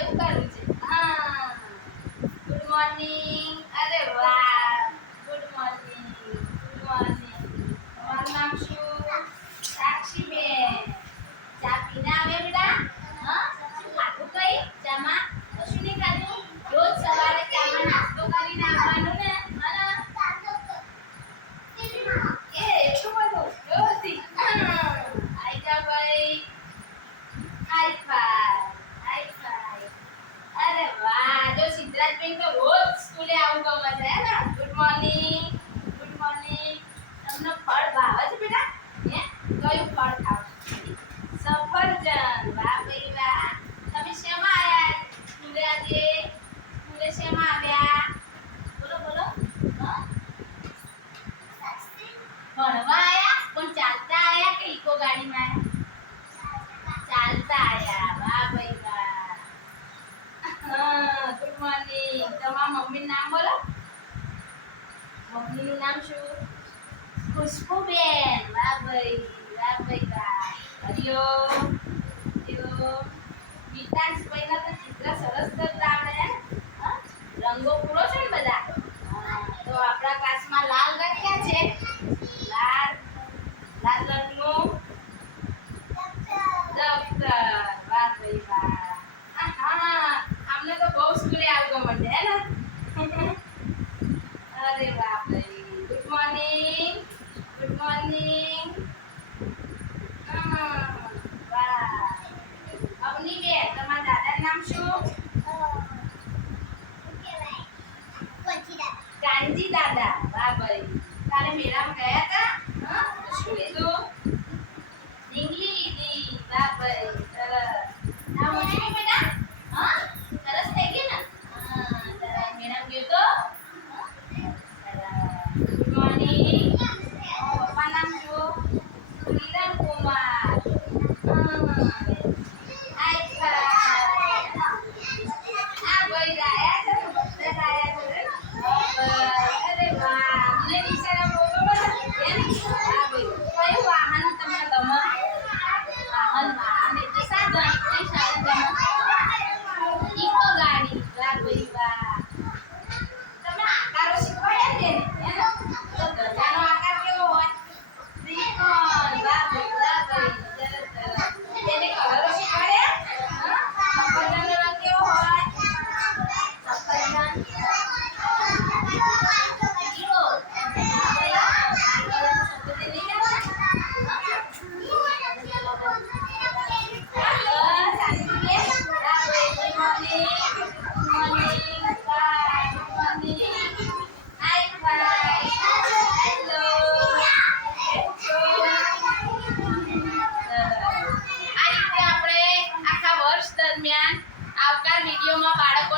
એવું કરવું છે. હા, ગુડ મોર્નિંગ. અરે વાહ, ગુડ મોર્નિંગ, ગુડ મોર્નિંગ. તમારું નામ શું? સાક્ષીબેન. ચા પીને આવે બેટા? હા, શું ખાધું કઈ ચામાં? કશું નહીં ખાધું. રોજ સવારે ચામાં નાસ્તો કરીને આવવાનું ને. એ એટલું બધું વ્યવસ્થિત. આઈ જા ભાઈ. Hi fi, hi fi. અરે વાહ, જો સિદ્ધરાજબેન તો રોજ સ્કૂલે આવું ગમે છે હે ને? Good morning, good morning. તમને ફળ ભાવે છે બેટા? હે, કયું ફળ ખાવ? સફરજન. વાહ ભાઈ વાહ. તમે શેમાં આયા સ્કૂલે આજે? સ્કૂલે શેમાં આવ્યા? બોલો બોલો. હા, ભણવા આયા? પણ ચાલતા આયા કે ઇકો ગાડીમાં આયા? ચાલતા આયા. વાહ ભાઈ વાહ. હા, ગુડ મોર્નિંગ. તમારા મમ્મીનું નામ બોલો. મમ્મીનું નામ શું? ખુશ્બુબેન. વાહ ભાઈ, વાહ ભાઈ વાહ. હરિયો, હરિયો. વિકાસભાઈના તો ચિત્ર સરસ કરતા આવડે હે? હા, રંગો પૂરો છે ને બધા? હા, તો આપણા ક્લાસમાં લાલ રંગ ક્યાં છે? લાલ, લાલ રંગનું દફતર. વાહ ભાઈ વાહ. હા, અમને તો બહુ સ્કૂલે આવવું ગમે હે ને? અરે વાહ ભાઈ. Good morning, good morning. વાહ. અવનીબેન, તમારા દાદાનું નામ શું? કાનજી દાદા. વાહ ભાઈ. કાલે મેળામાં ગયા હતા? હા, શું લીધું? ઢીંગલી લીધી. વાહ ભાઈ, સરસ. આ મસ્તી બેટા? હા, સરસ થઈ ગઈ ને? હા, સરસ. મેળામાં ગયો તો? Good morning. પપ્પા નામ શું? કિરણ કુમાર. High five. આ ભાઈ લાયા છે ને? બધા લાયા છે ને? અરે વાહ. અમને નિશાળા બહુ ગમે છે. એમ? વાહ ભાઈ. કયું વાહન તમને ગમે? વાહન એટલે સાધન. કઈ સાધન ગમે? ઇકો ગાડી. વાહ ભાઈ વાહ. તમે આકારો શીખવાડ્યા છે ને? હે ને? તો ધજાનો આકાર કેવો હોય? ત્રિકોણ. વાહ ભાઈ, વાહ ભાઈ. સરસ સરસ. એને કલરો શીખવાડ્યા? હા? સફરજનનો રંગ કેવો હોય? સફરજન પીળો. વાહ ભાઈ વાહ. લાલ કલરનું સફરજન નહીં લેવાના? બસ આટલું બે. વાહ ભાઈ. Good morning, good morning. વાહ, good morning. High five. Hello. કેમ છો? સરસ. આ રીતે આપણે આખા વર્ષ દરમિયાન આવકાર વિડીયોમાં બાળકો